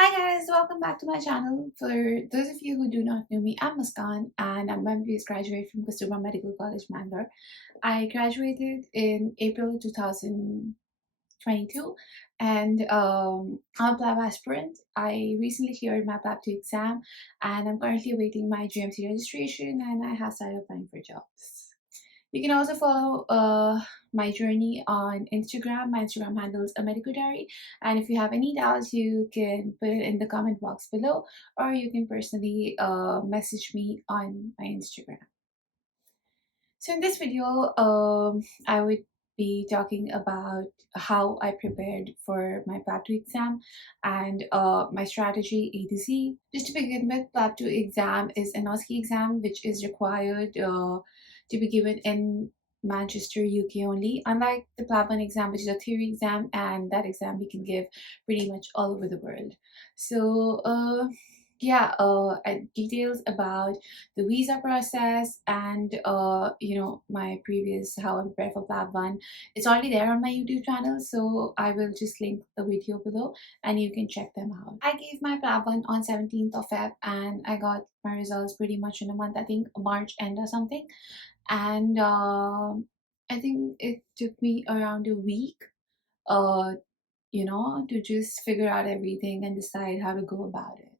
Hi guys, welcome back to my channel. For those of you who do not know me, I'm Muskaan and I'm a previous graduate from Kasturba Medical College, Bangalore. I graduated in April 2022 and I'm a PLAB aspirant. I recently cleared my PLAB 2 exam and I'm currently awaiting my GMC registration and I have started applying for jobs. You can also follow my journey on Instagram. My Instagram handle is a medical diary. And if you have any doubts, you can put it in the comment box below, or you can personally message me on my Instagram. So in this video, I would be talking about how I prepared for my PLAB 2 exam and my strategy A to Z. Just to begin with, PLAB 2 exam is an OSCE exam which is required to be given in Manchester, UK only. Unlike the PLAB 1 exam, which is a theory exam, and that exam we can give pretty much all over the world. So, yeah, details about the visa process and my previous how I prepared for PLAB 1. It's already there on my YouTube channel, so I will just link the video below and you can check them out. I gave my PLAB 1 on 17th of Feb and I got my results pretty much in a month, I think March end or something. And I think it took me around a week uh to just figure out everything and decide how to go about it.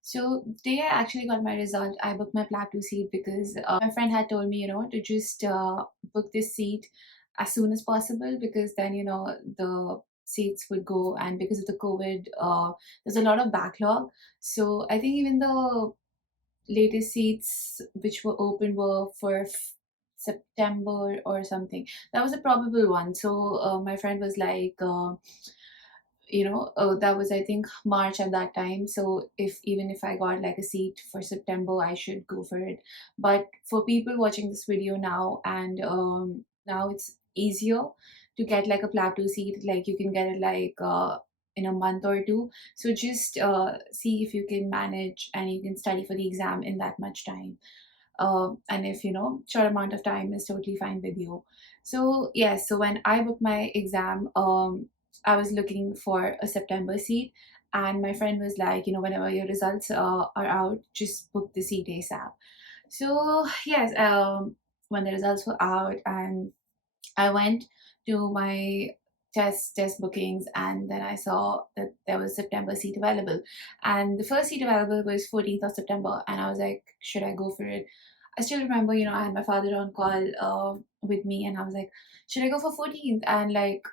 So the day I actually got my result, I booked my PLAB 2 seat because my friend had told me, to just book this seat as soon as possible because then, the seats would go, and because of the COVID, there's a lot of backlog. So I think even the latest seats which were open were for September or something. That was a probable one. So my friend was like, that was I think March at that time. So if even if I got like a seat for September, I should go for it. But for people watching this video now, and now it's easier to get like a PLAB 2 seat. Like you can get it like in a month or two. So just see if you can manage and you can study for the exam in that much time. And if short amount of time is totally fine with you. So yes, so when I booked my exam, I was looking for a September seat, and my friend was like, whenever your results are out, just book the seat ASAP. So yes, when the results were out, and I went to my test bookings, and then I saw that there was September seat available, and the first seat available was 14th of September, and I was like, should I go for it? I still remember, I had my father on call with me, and I was like, should I go for 14th? And like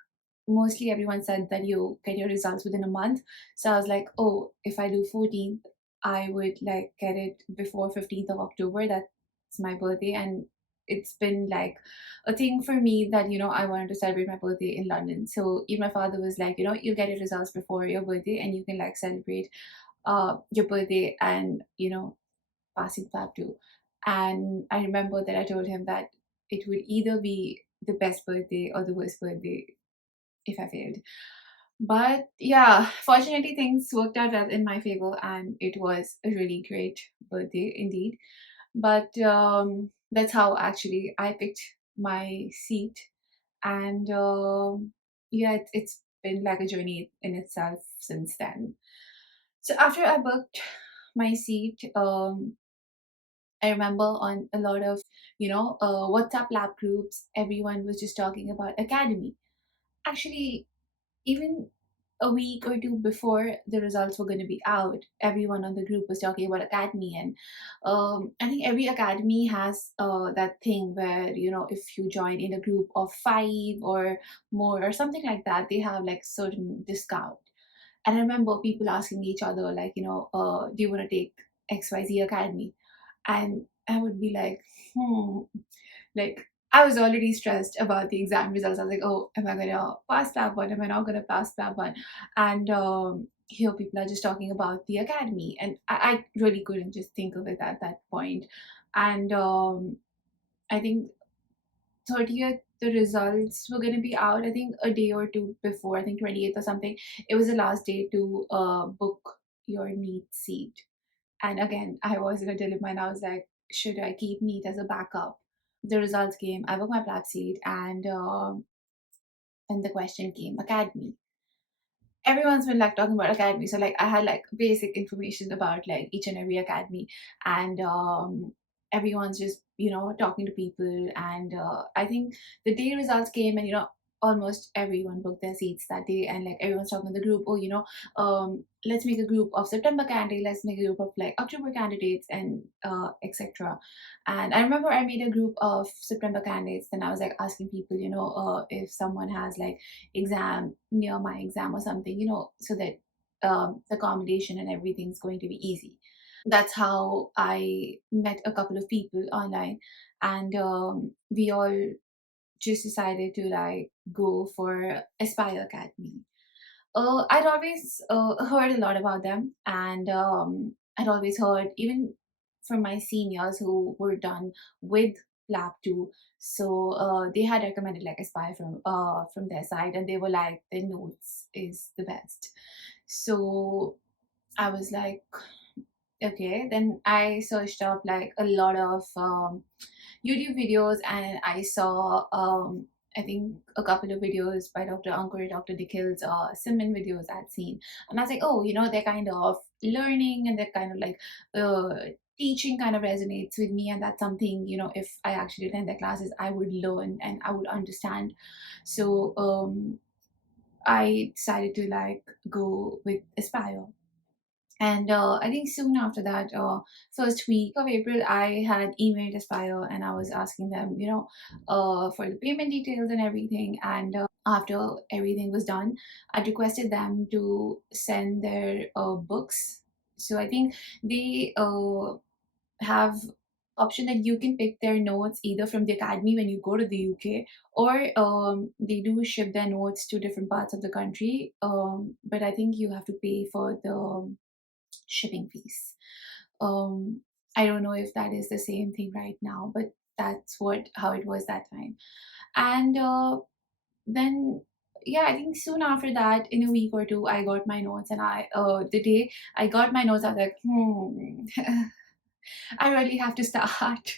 mostly everyone said that you get your results within a month. So I was like, oh, if I do 14th, I would like get it before 15th of October. That's my birthday. And it's been like a thing for me that, I wanted to celebrate my birthday in London. So even my father was like, you get your results before your birthday and you can like celebrate your birthday and, passing that too. And I remember that I told him that it would either be the best birthday or the worst birthday if I failed. But yeah, fortunately things worked out well in my favor and it was a really great birthday indeed. But that's how actually I picked my seat. And yeah, it's been like a journey in itself since then. So after I booked my seat, I remember on a lot of, WhatsApp lab groups, everyone was just talking about academy. Actually, even a week or two before the results were going to be out, everyone on the group was talking about academy. And I think every academy has that thing where, if you join in a group of 5 or more or something like that, they have like certain discount. And I remember people asking each other like, do you want to take XYZ academy? And I would be like, like I was already stressed about the exam results. I was like, oh, am I gonna pass that one? Am I not gonna pass that one? And here people are just talking about the academy, and I really couldn't just think of it at that point. And I think 30th the results were gonna be out. I think a day or two before. I think 28th or something. It was the last day to book your NEET seat. And again, I was in a dilemma, and I was like, should I keep NEET as a backup? The results came, I booked my PLAB seat, and the question came, academy. everyone's been like talking about academy, so like I had like basic information about like each and every academy, and everyone's just talking to people, and I think the day results came, and almost everyone booked their seats that day, and like everyone's talking in the group, oh, let's make a group of September candidates, let's make a group of like October candidates, and etc. And I remember I made a group of September candidates, then I was like asking people, if someone has like exam near my exam or something, so that the accommodation and everything's going to be easy. That's how I met a couple of people online, and we all just decided to like go for Aspire Academy. I'd always heard a lot about them, and I'd always heard even from my seniors who were done with Lab 2. So they had recommended like Aspire from their side, and they were like their notes is the best. So I was like, okay. Then I searched up like a lot of YouTube videos, and I saw I think a couple of videos by Dr. Ankur, Dr. Nikhil's Simon videos I'd seen. And I was like, oh, they're kind of learning, and they're kind of like teaching kind of resonates with me, and that's something, if I actually attend their classes, I would learn and I would understand. So I decided to like go with Aspire. And I think soon after that, first week of April, I had emailed Aspire, and I was asking them, for the payment details and everything. And after everything was done, I requested them to send their books. So I think they have option that you can pick their notes either from the academy when you go to the UK, or they do ship their notes to different parts of the country. But I think you have to pay for the shipping fees. Um, I don't know if that is the same thing right now, but that's what how it was that time. And then yeah, I think soon after that, in a week or two, I got my notes, and I the day I got my notes, I was like, I really have to start.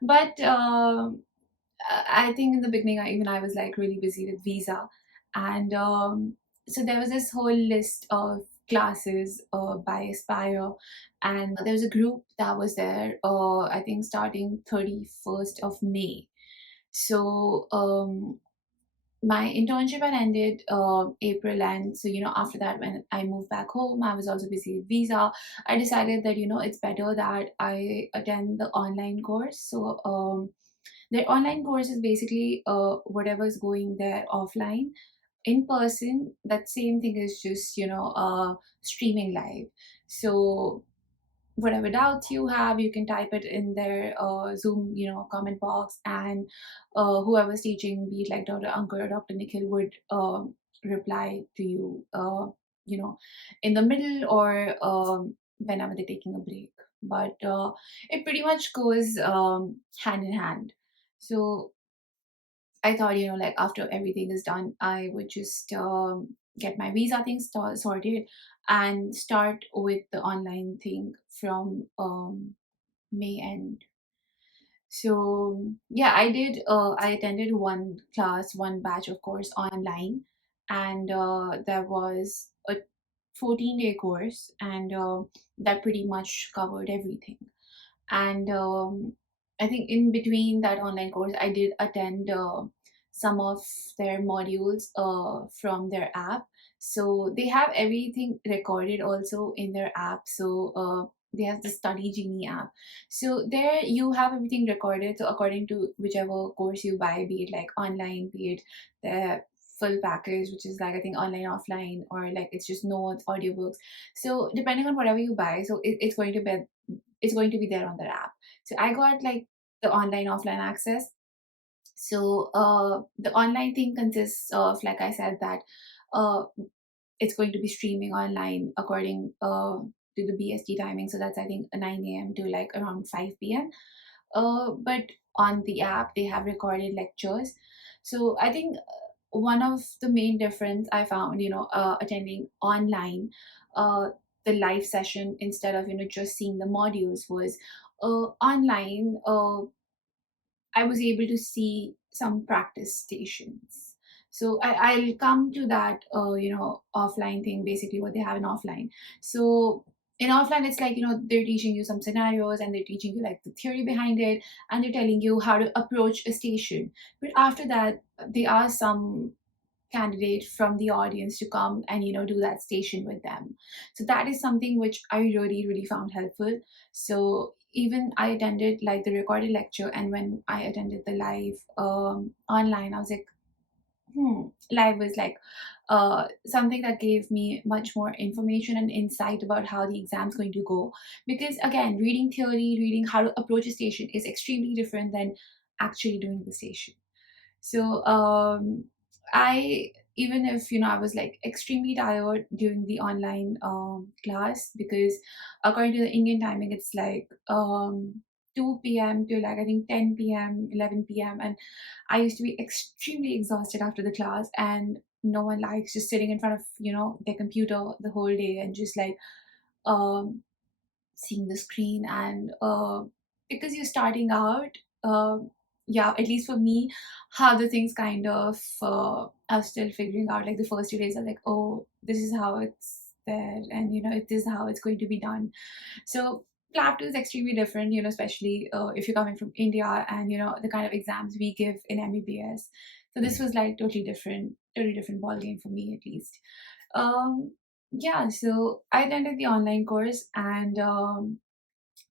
But I think in the beginning, I was like really busy with visa, and so there was this whole list of classes by Aspire, and there was a group that was there. I think starting 31st of May. So my internship had ended April, and so after that, when I moved back home, I was also busy with visa. I decided that it's better that I attend the online course. So their online course is basically whatever's going there offline. In person, that same thing is just streaming live. So whatever doubts you have, you can type it in their Zoom comment box, and whoever's teaching, be it like Dr. Ankur or Dr. Nikhil, would reply to you you know in the middle, or whenever they're taking a break. But it pretty much goes hand in hand. So I thought, like after everything is done, I would just get my visa things sorted and start with the online thing from May end. So yeah, I did. I attended one class, one batch of course online, and there was a 14-day course, and that pretty much covered everything. And I think in between that online course, I did attend some of their modules from their app. So they have everything recorded also in their app. So they have the Study Genie app. So there you have everything recorded. So according to whichever course you buy, be it like online, be it the full package, which is like I think online, offline, or like it's just notes, audiobooks. So depending on whatever you buy, so it's going to be there on their app. So I got like the online offline access. So the online thing consists of, like I said, that uh, it's going to be streaming online according to the BST timing. So that's I think 9 a.m. to like around 5 p.m. But on the app they have recorded lectures. So I think one of the main difference I found, attending online, uh, the live session instead of just seeing the modules was online. I was able to see some practice stations. So I'll come to that, offline thing, basically what they have in offline. So in offline, it's like, they're teaching you some scenarios and they're teaching you like the theory behind it, and they're telling you how to approach a station. But after that, there are some candidate from the audience to come and do that station with them. So that is something which I really really found helpful. So even I attended like the recorded lecture, and when I attended the live online, I was like, live was like something that gave me much more information and insight about how the exam's going to go. Because again, reading theory, reading how to approach a station is extremely different than actually doing the station. So I, even if I was like extremely tired during the online class, because according to the Indian timing, it's like 2 p.m. to like I think 10 p.m., 11 p.m., and I used to be extremely exhausted after the class, and no one likes just sitting in front of their computer the whole day and just like um seeing the screen. And because you're starting out, uh, yeah, at least for me, how the things kind of I was still figuring out. Like the first 2 days are like, oh, this is how it's there, and if this is how it's going to be done. So PLAB 2 is extremely different, especially if you're coming from India, and the kind of exams we give in MBBS. So this was like totally different ball game for me, at least. um yeah, so I attended the online course, and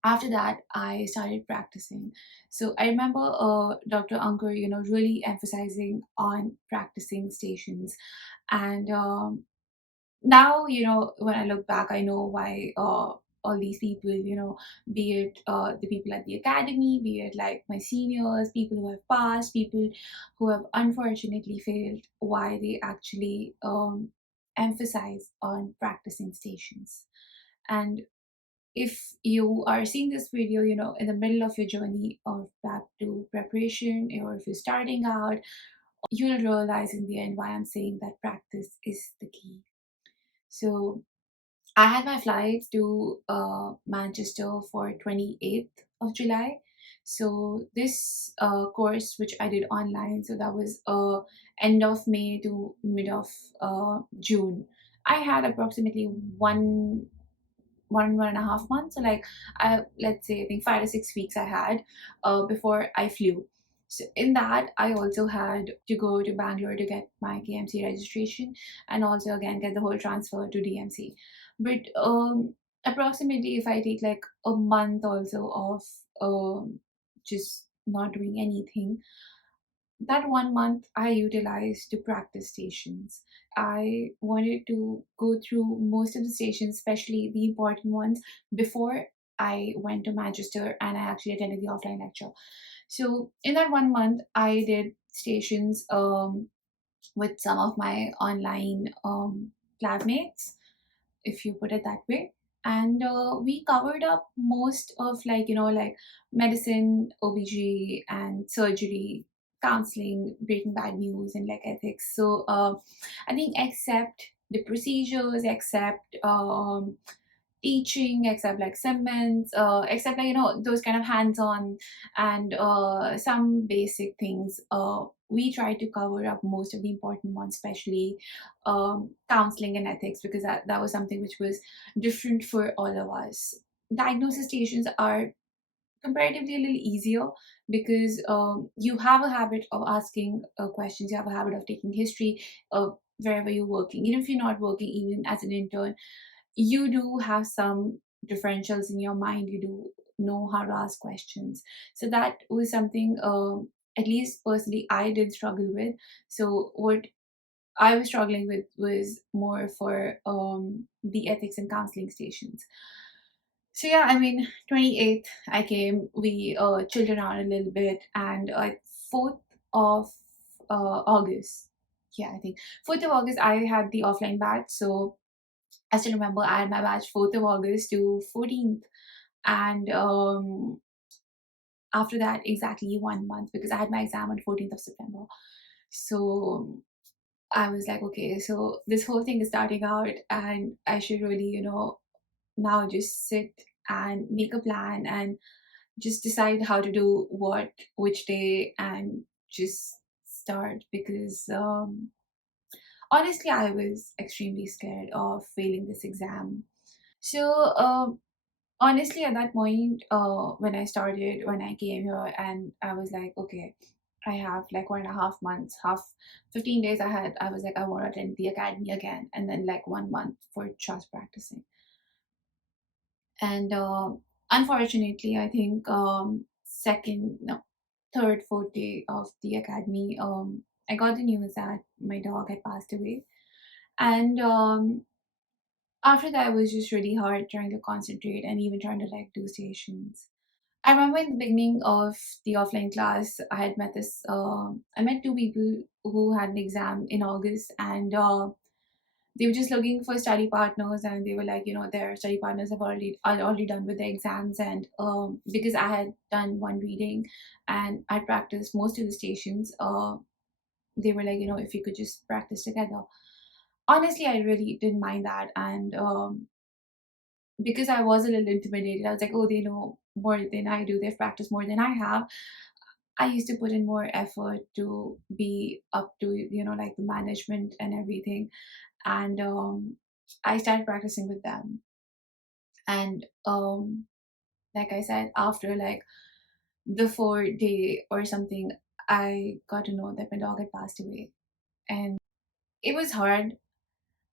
after that I started practicing. So I remember Dr. Ankur really emphasizing on practicing stations. And now when I look back, I know why all these people, be it the people at the academy, be it like my seniors, people who have passed, people who have unfortunately failed, why they actually emphasize on practicing stations. And if you are seeing this video in the middle of your journey of back to preparation, or if you're starting out, you'll realize in the end why I'm saying that practice is the key. So I had my flight to Manchester for 28th of July. So this course, which I did online, so that was end of May to mid of June. I had approximately one and a half months. So like, let's say I think 5 to 6 weeks I had before I flew. So in that, I also had to go to Bangalore to get my GMC registration, and also again get the whole transfer to DMC. But approximately, if I take like a month also of just not doing anything, that 1 month I utilized to practice stations. I wanted to go through most of the stations, especially the important ones, before I went to Manchester and I actually attended the offline lecture. So in that 1 month, I did stations with some of my online classmates, if you put it that way. And we covered up most of like like medicine, OBG, and surgery, counseling, breaking bad news, and like ethics. So I think except the procedures, except teaching, except like segments, except like those kind of hands-on and some basic things, we try to cover up most of the important ones, especially counseling and ethics, because that was something which was different for all of us. Diagnosis stations are comparatively a little easier, because you have a habit of asking questions, you have a habit of taking history wherever you're working. Even if you're not working, even as an intern, you do have some differentials in your mind, you do know how to ask questions. So that was something, at least personally, I did struggle with. So what I was struggling with was more for the ethics and counseling stations. So yeah, I mean, 28th I came, we chilled around a little bit, and 4th of August, yeah, I think 4th of August I had the offline batch. So I still remember I had my batch 4th of August to 14th. And after that, exactly 1 month, because I had my exam on 14th of September. So I was like, okay, so this whole thing is starting out, and I should really, now just sit and make a plan and just decide how to do what, which day, and just start because honestly I was extremely scared of failing this exam. So honestly, at that point, when I came here, and I was like, okay, I have like 1.5 months, half 15 days ahead. I was like, I want to attend the academy again, and then like 1 month for just practicing. And unfortunately, I think second, no, third, fourth day of the academy, I got the news that my dog had passed away, and after that, it was just really hard trying to concentrate and even trying to like do stations. I remember in the beginning of the offline class, I had met this. I met two people who had an exam in August, and they were just looking for study partners, and they were like, their study partners are already done with their exams, and because I had done one reading, and I practiced most of the stations, they were like, if you could just practice together. Honestly, I really didn't mind that, and because I was a little intimidated, I was like, oh, they know more than I do. They've practiced more than I have. I used to put in more effort to be up to, like the management and everything. And I started practicing with them. And like I said, after like the 4 day or something, I got to know that my dog had passed away. And it was hard.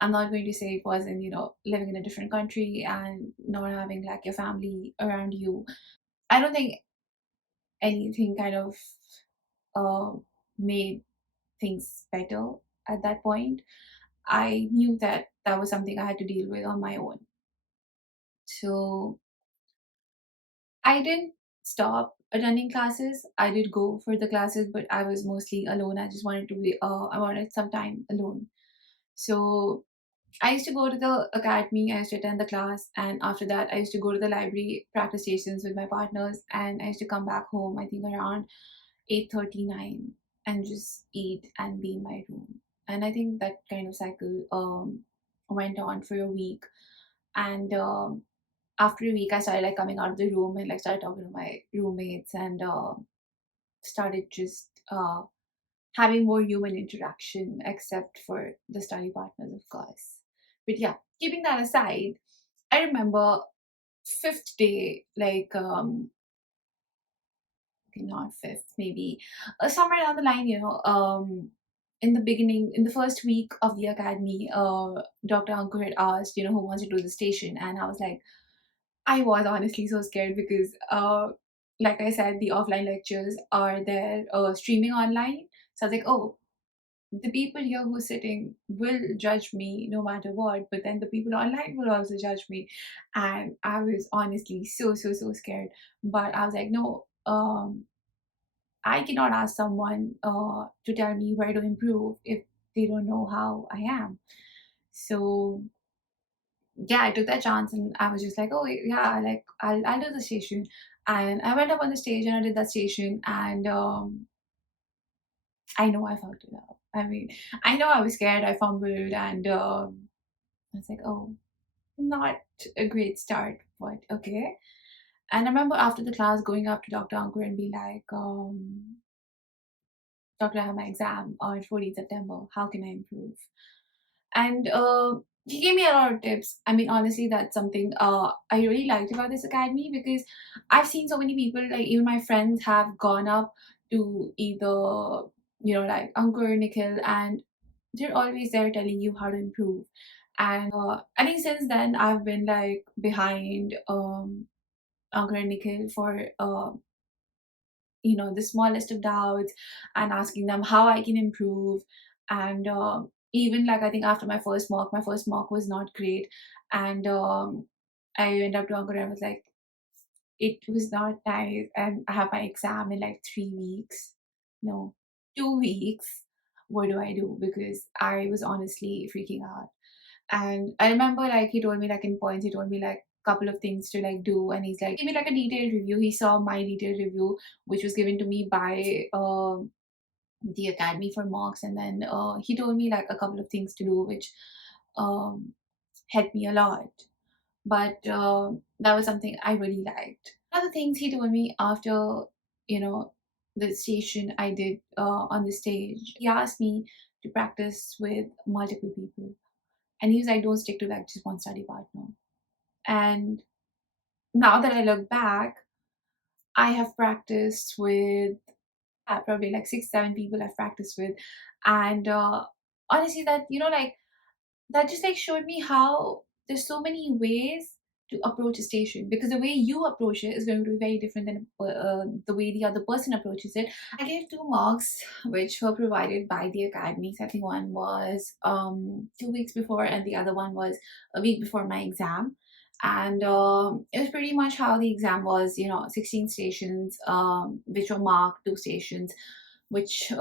I'm not going to say it wasn't, living in a different country and not having like your family around you. I don't think anything kind of uh, made things better at that point. I knew that that was something I had to deal with on my own. So I didn't stop attending classes. I did go for the classes, but I was mostly alone. I just wanted to be, I wanted some time alone. So I used to go to the academy, I used to attend the class, and after that, I used to go to the library, practice stations with my partners, and I used to come back home, I think around 8:39, and just eat and be in my room. And I think that kind of cycle went on for a week. And after a week, I started like coming out of the room and like started talking to my roommates, and started just having more human interaction, except for the study partners, of course. But yeah, keeping that aside, I remember fifth day, like okay, not fifth, maybe somewhere down the line, in the beginning, in the first week of the academy, Dr. Ankur had asked, who wants to do the station, and I was like, I was honestly so scared because, like I said, the offline lectures are there streaming online. So I was like, oh, the people here who's sitting will judge me no matter what, but then the people online will also judge me. And I was honestly so, so, so scared. But I was like, no, I cannot ask someone to tell me where to improve if they don't know how I am. So yeah, I took that chance and I was just like, oh yeah, like I'll do the station. And I went up on the stage and I did that station, and I know I fucked it up. I mean, I know I was scared, I fumbled, and I was like, oh, not a great start, but okay. And I remember after the class going up to Dr. Ankur and be like, Doctor, I have my exam on 14th September. How can I improve? And he gave me a lot of tips. I mean, honestly, that's something I really liked about this academy, because I've seen so many people, like even my friends, have gone up to either, like Ankur, Nikhil, and they're always there telling you how to improve. And I think since then, I've been like behind Ankur and Nikhil for the smallest of doubts, and asking them how I can improve. And even like I think after my first mock was not great, and I went up to Ankur and was like, it was not nice, and I have my exam in like 3 weeks. No, 2 weeks. What do I do? Because I was honestly freaking out. And I remember like he told me like in points, he told me like couple of things to like do, and he's like give me like a detailed review. He saw my detailed review, which was given to me by the academy for mocks, and then he told me like a couple of things to do, which um, helped me a lot. But that was something I really liked. Other things he told me after, you know the station I did on the stage, he asked me to practice with multiple people. And he was like, don't stick to like just one study partner. And now that I look back, I have practiced with probably like six, seven people I've practiced with. And honestly, that, like, that just like showed me how there's so many ways to approach a station, because the way you approach it is going to be very different than the way the other person approaches it. I gave two mocks which were provided by the academies. I think one was 2 weeks before and the other one was a week before my exam. And it was pretty much how the exam was, 16 stations, which were marked, two stations which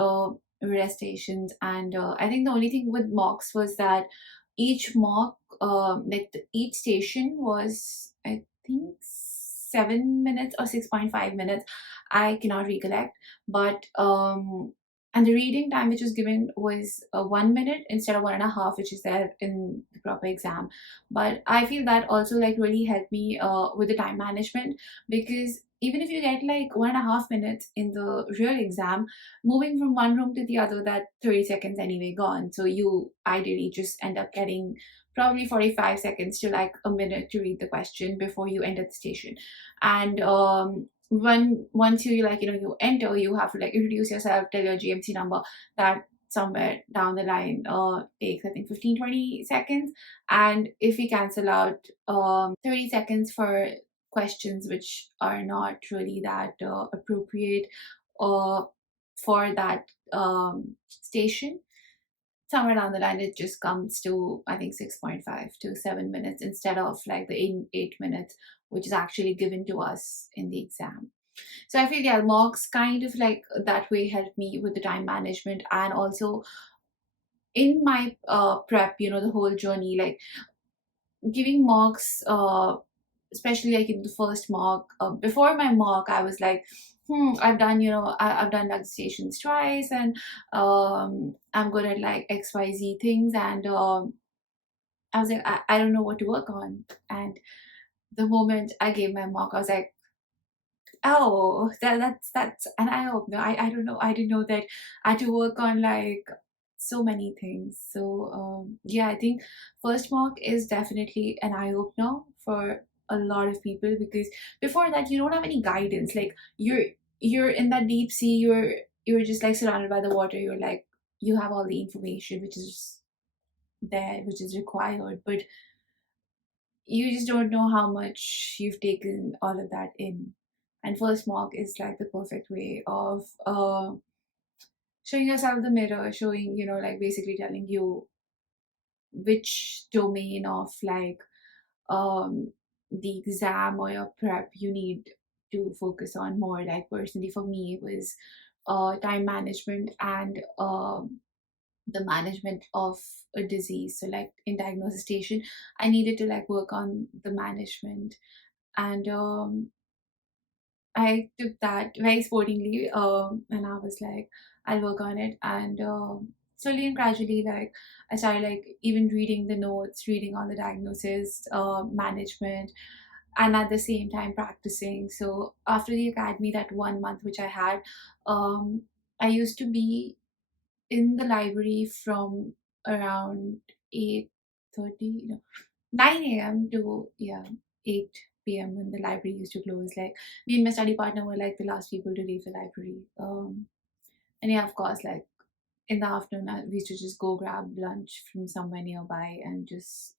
rest stations. And I think the only thing with mocks was that each mock, each station was, I think, 7 minutes or 6.5 minutes. I cannot recollect, but and the reading time which was given was 1 minute instead of 1.5, which is there in the proper exam. But I feel that also like really helped me with the time management, because even if you get like 1.5 minutes in the real exam, moving from one room to the other, that 30 seconds anyway gone. So you ideally just end up getting probably 45 seconds to like a minute to read the question before you enter the station. And when once you like, you enter, you have to like introduce yourself, tell your GMC number. That somewhere down the line takes, I think, 15-20 seconds. And if we cancel out 30 seconds for questions which are not really that appropriate uh, for that station, somewhere down the line it just comes to, I think, 6.5 to 7 minutes instead of like the 8 minutes which is actually given to us in the exam. So I feel, yeah, mocks kind of like that way helped me with the time management. And also in my prep, the whole journey, like giving mocks, especially like in the first mock, before my mock I was like, I've done, I've done like stations twice, and I'm good at like XYZ things. And I was like, I don't know what to work on. And the moment I gave my mock, I was like, oh, that's an eye opener. I don't know. I didn't know that I had to work on like so many things. So yeah, I think first mock is definitely an eye opener for a lot of people, because before that you don't have any guidance. Like you're in that deep sea. You're just like surrounded by the water. You're like, you have all the information which is there, which is required, but you just don't know how much you've taken all of that in. And first mock is like the perfect way of showing yourself the mirror, showing, like basically telling you which domain of like um the exam or your prep you need to focus on more. Like personally for me it was time management and the management of a disease. So like in diagnosis station I needed to like work on the management. And I took that very sportingly, and I was like, I'll work on it. And slowly and gradually, like I started like even reading the notes, reading all the diagnosis, management, and at the same time practicing. So after the academy, that 1 month which I had, I used to be in the library from around 8:30, no, 9 a.m. to, yeah, 8 p.m. when the library used to close. Like me and my study partner were like the last people to leave the library. And yeah, of course, like in the afternoon, we used to just go grab lunch from somewhere nearby and just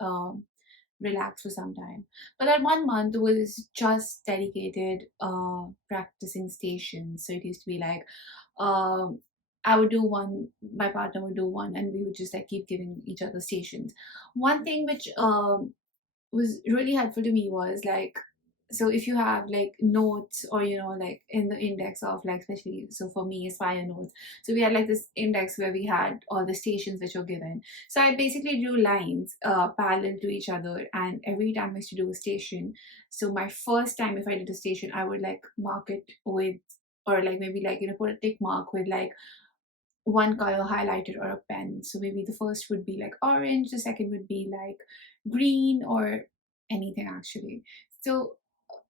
relax for some time. But that 1 month was just dedicated practicing stations. So it used to be like, um, I would do one, my partner would do one, and we would just like keep giving each other stations. One thing which was really helpful to me was like, so if you have like notes, or like in the index of like, especially so for me Aspire notes, so we had like this index where we had all the stations which were given. So I basically drew lines parallel to each other, and every time I used to do a station, so my first time if I did a station I would like mark it with, or like maybe like put a tick mark with like one color highlighted or a pen. So maybe the first would be like orange, the second would be like green, or anything actually. So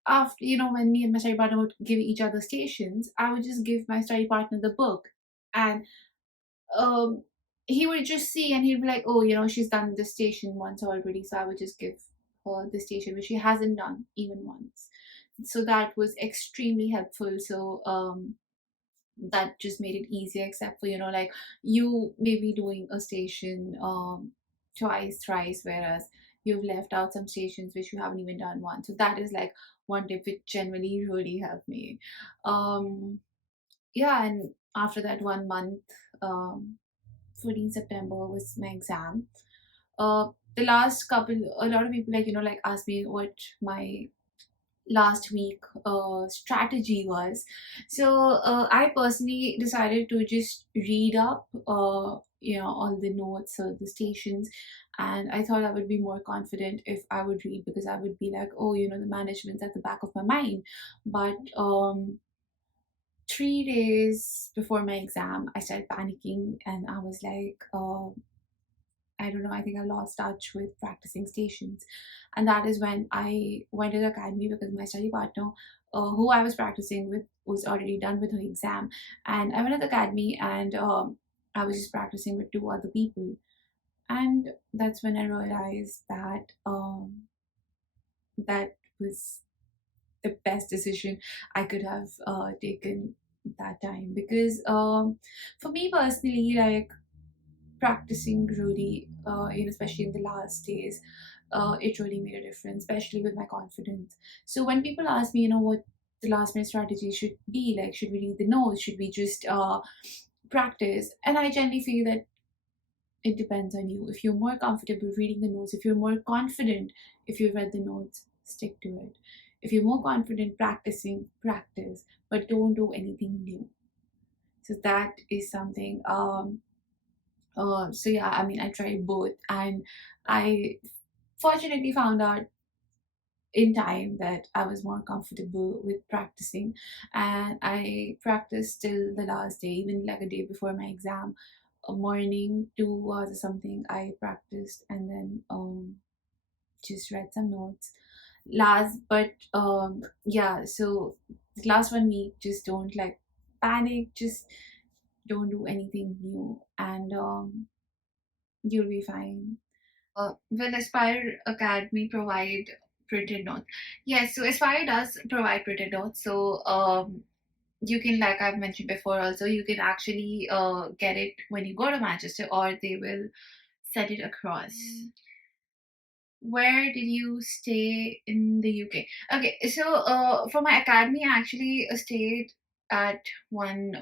after, when me and my study partner would give each other stations, I would just give my study partner the book, and um he would just see and he'd be like, oh, she's done this station once already, so I would just give her the station which she hasn't done even once. So that was extremely helpful. So that just made it easier, except for, like, you may be doing a station twice, thrice, whereas you've left out some stations which you haven't even done once. So that is like one tip which generally really helped me. um yeah, and after that 1 month, um 14 September was my exam. The last couple, a lot of people, like, like, ask me what my last week strategy was. So I personally decided to just read up, all the notes or the stations, and I thought I would be more confident if I would read, because I would be like, oh, the management's at the back of my mind. But 3 days before my exam, I started panicking, and I was like, I don't know, I think I lost touch with practicing stations. And that is when I went to the academy, because my study partner, who I was practicing with, was already done with her exam. And I went to the academy, and I was just practicing with two other people. And that's when I realized that that was the best decision I could have taken that time. Because for me personally, like, practicing really, especially in the last days, it really made a difference, especially with my confidence. So when people ask me, what the last minute strategy should be, like, should we read the notes, should we just practice, and I generally feel that it depends on you. If you're more comfortable reading the notes, if you're more confident, if you've read the notes, stick to it. If you're more confident practicing, practice, but don't do anything new. So that is something. So yeah, I mean, I tried both, and I fortunately found out in time that I was more comfortable with practicing, and I practiced till the last day, even like a day before my exam. A morning, 2 hours or something, I practiced, and then just read some notes. Last, but yeah, so the last 1 week, just don't, like, panic, just don't do anything new, and you'll be fine. Will Aspire Academy provide printed notes? Yes, so Aspire does provide printed notes. So you can, like I've mentioned before, also you can actually get it when you go to Manchester, or they will send it across. Where did you stay in the UK? Okay, so for my academy, I actually stayed at one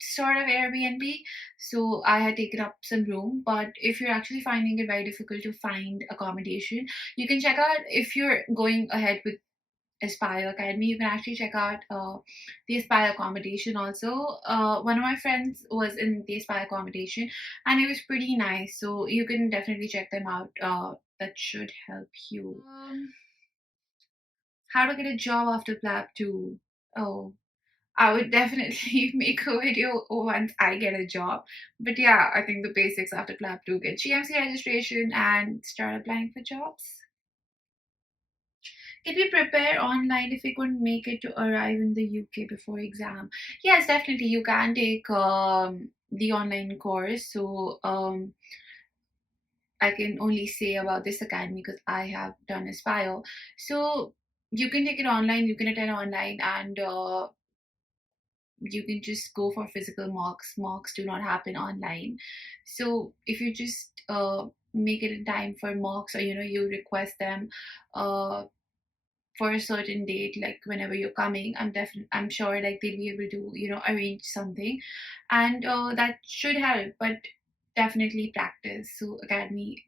sort of Airbnb. So I had taken up some room, but if you're actually finding it very difficult to find accommodation, you can check out, if you're going ahead with Aspire Academy, you can actually check out the Aspire accommodation also. One of my friends was in the Aspire accommodation, and it was pretty nice. So you can definitely check them out. That should help you. How to get a job after PLAB 2? Oh, I would definitely make a video once I get a job. But yeah, I think the basics after PLAB 2: get GMC registration and start applying for jobs. Can we prepare online if we couldn't make it to arrive in the UK before exam? Yes, definitely. You can take the online course. So I can only say about this academy because I have done Aspire. So you can take it online. You can attend online, and you can just go for physical mocks. Mocks do not happen online. So if you just make it in time for mocks, or you request them. For a certain date, like whenever you're coming, I'm sure, like, they'll be able to arrange something, and that should help. But definitely practice. So academy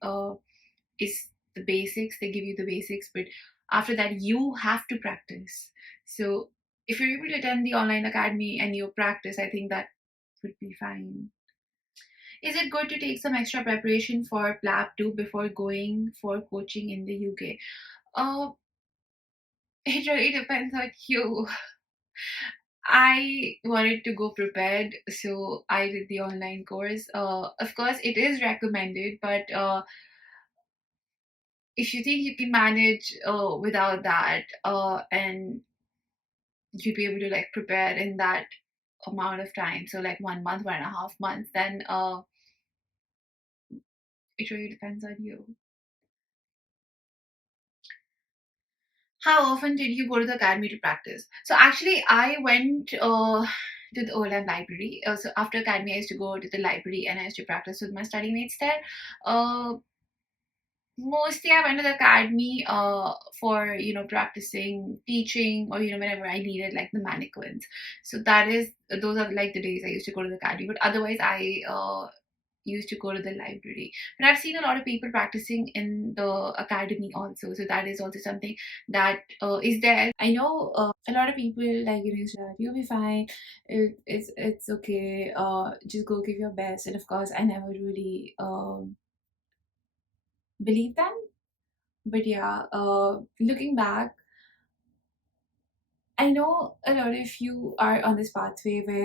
is the basics. They give you the basics, but after that you have to practice. So if you're able to attend the online academy and you practice, I think that would be fine. Is it good to take some extra preparation for PLAB 2 before going for coaching in the UK? uh it really depends on you. I wanted to go prepared, so I did the online course. Of course, it is recommended, but if you think you can manage without that, and you'd be able to like prepare in that amount of time, so like 1 month, 1.5 months, then it really depends on you. How often did you go to the academy to practice? So actually, I went to the OLM library. So after academy, I used to go to the library and I used to practice with my study mates there. Uh, Mostly, I went to the academy for practicing teaching, or whenever I needed like the mannequins. So those are like the days I used to go to the academy. But otherwise, I used to go to the library. But I've seen a lot of people practicing in the academy also. So that is also something that is there. I know a lot of people like used to say that you'll be fine. It's okay. Just go give your best. And of course, I never really believe them. But yeah, looking back, I know a lot of you are on this pathway where